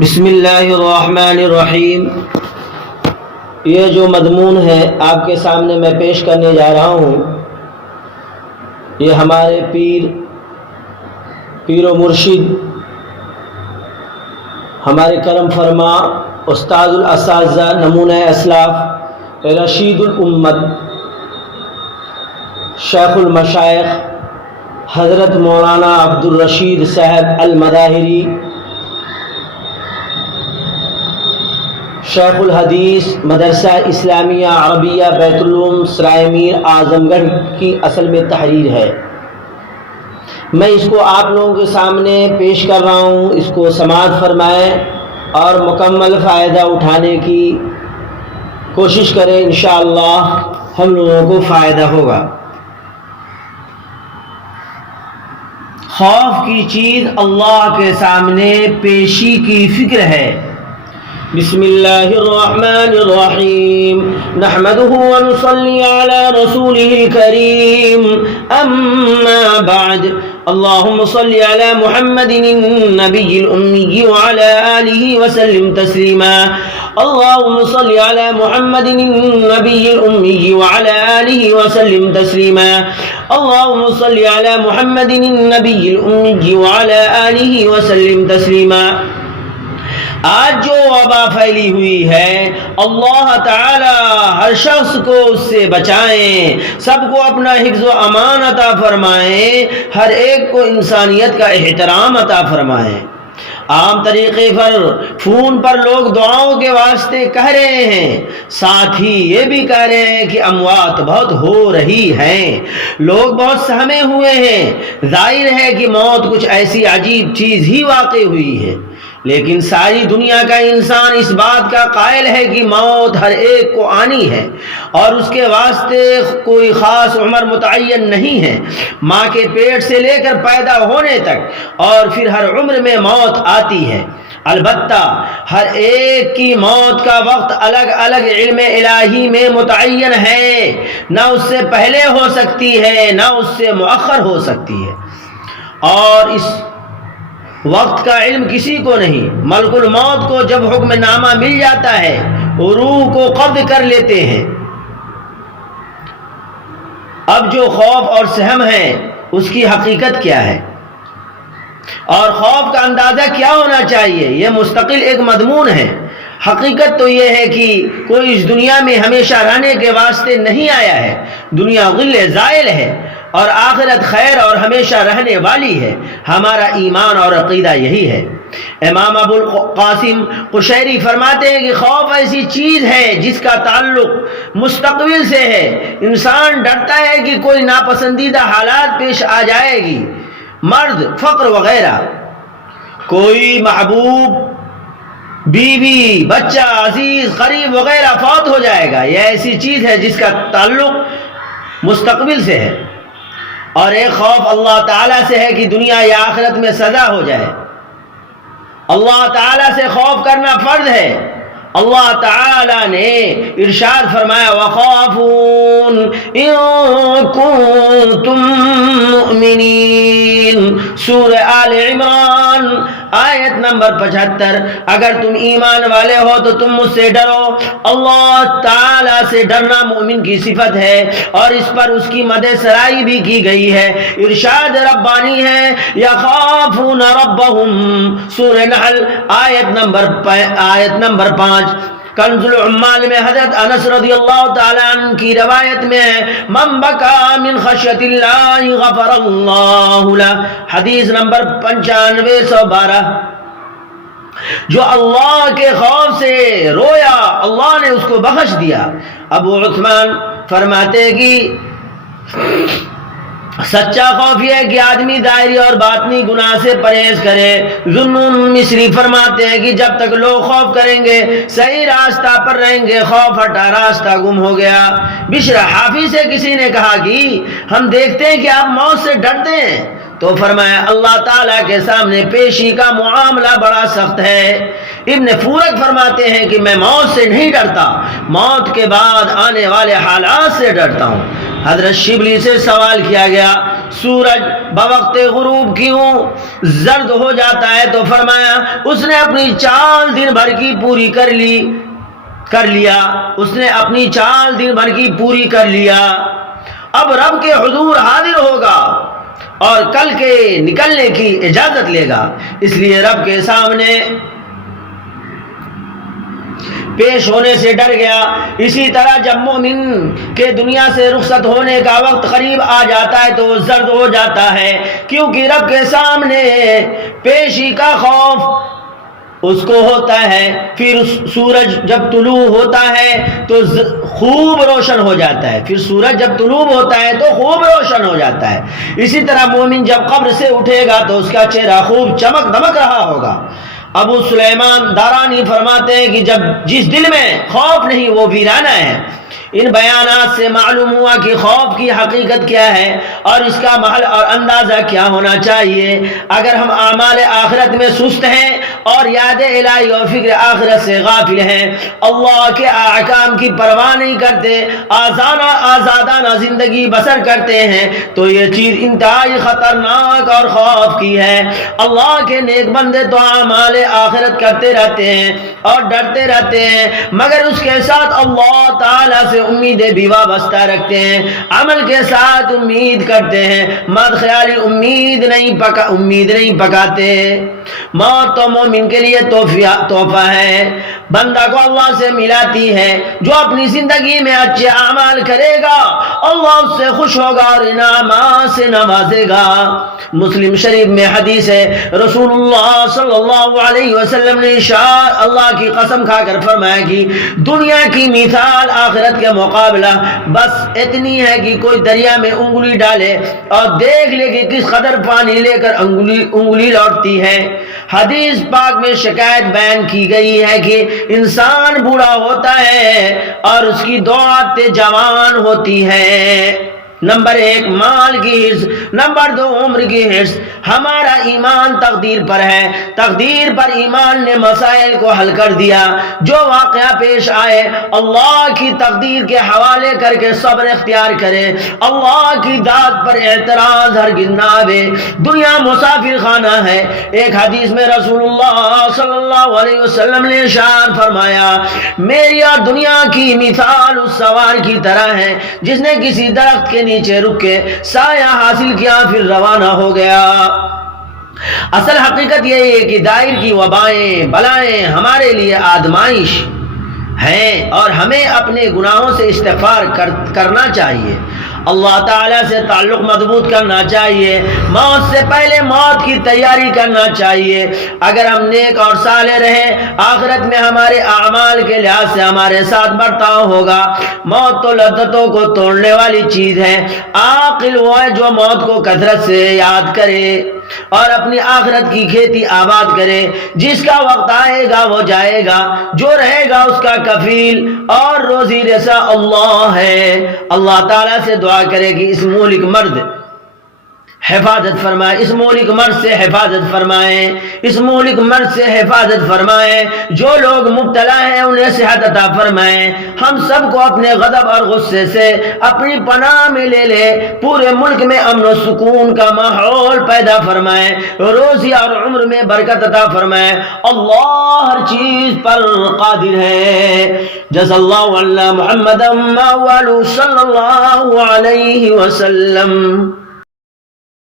بسم اللہ الرحمن الرحیم۔ یہ جو مضمون ہے آپ کے سامنے میں پیش کرنے جا رہا ہوں، یہ ہمارے پیر و مرشد، ہمارے کرم فرما استاد الاساتذہ، نمونہ اسلاف، رشید الامت، شیخ المشائخ حضرت مولانا عبدالرشید صاحب المظاہری، شیخ الحدیث، مدرسہ اسلامیہ عربیہ بیت العلوم سرائے میر اعظم گڑھ کی اصل میں تحریر ہے۔ میں اس کو آپ لوگوں کے سامنے پیش کر رہا ہوں، اس کو سماعت فرمائیں اور مکمل فائدہ اٹھانے کی کوشش کریں، انشاءاللہ ہم لوگوں کو فائدہ ہوگا۔ خوف کی چیز اللہ کے سامنے پیشی کی فکر ہے۔ بسم اللہ الرحمن الرحیم، نحمده ونصلی علی رسوله الکریم، اما بعد، اللہم صلی علی محمد النبی الامی وعلی آلہ وسلم تسلیما، اللہم صلی علی محمد النبی الامی وعلی آلہ وسلم تسلیما، اللہم صلی علی محمد النبی الامی وعلی آلہ وسلم تسلیما۔ آج جو وبا پھیلی ہوئی ہے، اللہ تعالی ہر شخص کو اس سے بچائیں، سب کو اپنا حفظ و امان عطا فرمائیں، ہر ایک کو انسانیت کا احترام عطا فرمائیں۔ عام طریقے پر فون پر لوگ دعاؤں کے واسطے کہہ رہے ہیں، ساتھ ہی یہ بھی کہہ رہے ہیں کہ اموات بہت ہو رہی ہیں، لوگ بہت سہمے ہوئے ہیں۔ ظاہر ہے کہ موت کچھ ایسی عجیب چیز ہی واقع ہوئی ہے، لیکن ساری دنیا کا انسان اس بات کا قائل ہے کہ موت ہر ایک کو آنی ہے، اور اس کے واسطے کوئی خاص عمر متعین نہیں ہے۔ ماں کے پیٹ سے لے کر پیدا ہونے تک اور پھر ہر عمر میں موت آتی ہے۔ البتہ ہر ایک کی موت کا وقت الگ الگ علم الہی میں متعین ہے، نہ اس سے پہلے ہو سکتی ہے نہ اس سے مؤخر ہو سکتی ہے، اور اس وقت کا علم کسی کو نہیں۔ ملک الموت کو جب حکم نامہ مل جاتا ہے، روح کو قبض کر لیتے ہیں۔ اب جو خوف اور سہم ہے، اس کی حقیقت کیا ہے اور خوف کا اندازہ کیا ہونا چاہیے، یہ مستقل ایک مضمون ہے۔ حقیقت تو یہ ہے کہ کوئی اس دنیا میں ہمیشہ رہنے کے واسطے نہیں آیا ہے۔ دنیا غل زائل ہے اور آخرت خیر اور ہمیشہ رہنے والی ہے۔ ہمارا ایمان اور عقیدہ یہی ہے۔ امام ابو القاسم قشیری فرماتے ہیں کہ خوف ایسی چیز ہے جس کا تعلق مستقبل سے ہے۔ انسان ڈرتا ہے کہ کوئی ناپسندیدہ حالات پیش آ جائے گی، مرض، فقر وغیرہ، کوئی محبوب، بیوی، بچہ، عزیز، قریب وغیرہ فوت ہو جائے گا۔ یہ ایسی چیز ہے جس کا تعلق مستقبل سے ہے۔ اور ایک خوف اللہ تعالیٰ سے ہے کہ دنیا یا آخرت میں سزا ہو جائے۔ اللہ تعالیٰ سے خوف کرنا فرض ہے۔ اللہ تعالیٰ نے ارشاد فرمایا، وَخَافُونَ إِن كُنتُم مُؤْمِنِينَ، سورہ آل عمران آیت نمبر 75۔ اگر تم ایمان والے ہو تو تم مجھ سے ڈرو۔ اللہ تعالیٰ سے ڈرنا مومن کی صفت ہے، اور اس پر اس کی مدح سرائی بھی کی گئی ہے۔ ارشاد ربانی ہے، یخافون ربہم، سورہ نحل آیت نمبر 5۔ کنز العمال میں حضرت انس رضی اللہ تعالیٰ عنہ کی روایت میں ہے، من بکا من خشیت اللہ غفر اللہ لہ، حدیث نمبر 9512۔ جو اللہ کے خوف سے رویا، اللہ نے اس کو بخش دیا۔ ابو عثمان فرماتے ہیں کہ سچا خوف یہ ہے کہ آدمی ظاہری اور باطنی گناہ سے پرہیز کرے۔ ذنون مصری فرماتے ہیں کہ جب تک لوگ خوف کریں گے، صحیح راستہ پر رہیں گے، خوف ہٹا راستہ گم ہو گیا۔ بشر حافی سے کسی نے کہا کہ ہم دیکھتے ہیں کہ آپ موت سے ڈرتے ہیں، تو فرمایا اللہ تعالیٰ کے سامنے پیشی کا معاملہ بڑا سخت ہے۔ ابن فورک فرماتے ہیں کہ میں موت سے نہیں ڈرتا، موت کے بعد آنے والے حالات سے ڈرتا ہوں۔ حضرت شبلی سے سوال کیا گیا سورج بوقت غروب کیوں زرد ہو جاتا ہے؟ تو فرمایا اس نے اپنی چال دن بھر کی پوری کر لیا، اس نے اپنی چال دن بھر کی پوری کر لیا، اب رب کے حضور حاضر ہوگا اور کل کے نکلنے کی اجازت لے گا، اس لیے رب کے سامنے پیش ہونے سے ڈر گیا۔ اسی طرح جب مومن کے دنیا سے رخصت ہونے کا وقت قریب آ جاتا ہے تو وہ زرد ہو جاتا ہے، کیونکہ رب کے سامنے پیشی کا خوف اس کو ہوتا ہے۔ پھر سورج جب طلوع ہوتا ہے تو خوب روشن ہو جاتا ہے، پھر سورج جب طلوع ہوتا ہے تو خوب روشن ہو جاتا ہے۔ اسی طرح مومن جب قبر سے اٹھے گا تو اس کا چہرہ خوب چمک دمک رہا ہوگا۔ ابو سلیمان دارانی فرماتے ہیں کہ جس دل میں خوف نہیں وہ ویرانہ ہے۔ ان بیانات سے معلوم ہوا کہ خوف کی حقیقت کیا ہے اور اس کا محل اور اندازہ کیا ہونا چاہیے۔ اگر ہم اعمال آخرت میں سست ہیں اور یاد الہی اور فکر آخرت سے غافل ہیں، اللہ کے احکام کی پرواہ نہیں کرتے، آزادانہ زندگی بسر کرتے ہیں، تو یہ چیز انتہائی خطرناک اور خوف کی ہے۔ اللہ کے نیک بندے تو اعمال آخرت کرتے رہتے ہیں اور ڈرتے رہتے ہیں، مگر اس کے ساتھ اللہ تعالیٰ سے امیدیں بھی وابستہ رکھتے ہیں، عمل کے ساتھ امید کرتے ہیں، مد خیالی امید نہیں پکاتے۔ موت تو مومن کے لیے تحفہ ہے، بندہ کو اللہ سے ملاتی ہے۔ جو اپنی زندگی میں اچھے اعمال کرے گا اللہ اس سے خوش ہوگا اور انعامات سے نوازے گا۔ مسلم شریف میں حدیث ہے، رسول اللہ صلی اللہ علیہ وسلم نے اللہ کی قسم کھا کر فرمایا کہ دنیا کی مثال آخرت کے مقابلہ بس اتنی ہے کہ کوئی دریا میں انگلی ڈالے اور دیکھ لے کہ کس قدر پانی لے کر انگلی لوٹتی ہے۔ حدیث پاک میں شکایت بیان کی گئی ہے کہ انسان بوڑھا ہوتا ہے اور اس کی دو عادتیں جوان ہوتی ہیں، نمبر 1 مال کی حرص، نمبر 2 عمر کی حرص۔ ہمارا ایمان تقدیر پر ہے، تقدیر پر ایمان نے مسائل کو حل کر دیا۔ جو واقعہ پیش آئے اللہ کی تقدیر کے حوالے کر کے صبر اختیار کرے، اللہ کی ذات پر اعتراض ہرگز نہ آوے۔ دنیا مسافر خانہ ہے۔ ایک حدیث میں رسول اللہ صلی اللہ علیہ وسلم نے ارشاد فرمایا، میری اور دنیا کی مثال اس سوار کی طرح ہے جس نے کسی درخت کے نیچے رک کے سایہ حاصل کیا پھر روانہ ہو گیا۔ اصل حقیقت یہ ہے کہ دائر کی وبائیں بلائیں ہمارے لیے آزمائش ہیں اور ہمیں اپنے گناہوں سے استغفار کرنا چاہیے، اللہ تعالیٰ سے تعلق مضبوط کرنا چاہیے، موت سے پہلے موت کی تیاری کرنا چاہیے۔ اگر ہم نیک اور صالح رہیں آخرت میں ہمارے اعمال کے لحاظ سے ہمارے ساتھ برتاؤ ہوگا۔ موت تو لذتوں کو توڑنے والی چیز ہے۔ عاقل وہ ہے جو موت کو کثرت سے یاد کرے اور اپنی آخرت کی کھیتی آباد کرے۔ جس کا وقت آئے گا وہ جائے گا، جو رہے گا اس کا کفیل اور روزی رسا اللہ ہے۔ اللہ تعالیٰ سے دعا کرے کہ اس ملک مرد حفاظت فرمائے، اس ملک مرض سے حفاظت فرمائے، اس ملک مرض سے حفاظت فرمائے۔ جو لوگ مبتلا ہیں انہیں صحت عطا فرمائے۔ ہم سب کو اپنے غضب اور غصے سے اپنی پناہ میں لے لے، پورے ملک میں امن و سکون کا ماحول پیدا فرمائے، روزی اور عمر میں برکت عطا فرمائے۔ اللہ ہر چیز پر قادر ہے۔ جزا اللہ عنا محمد صلی اللہ علیہ وسلم۔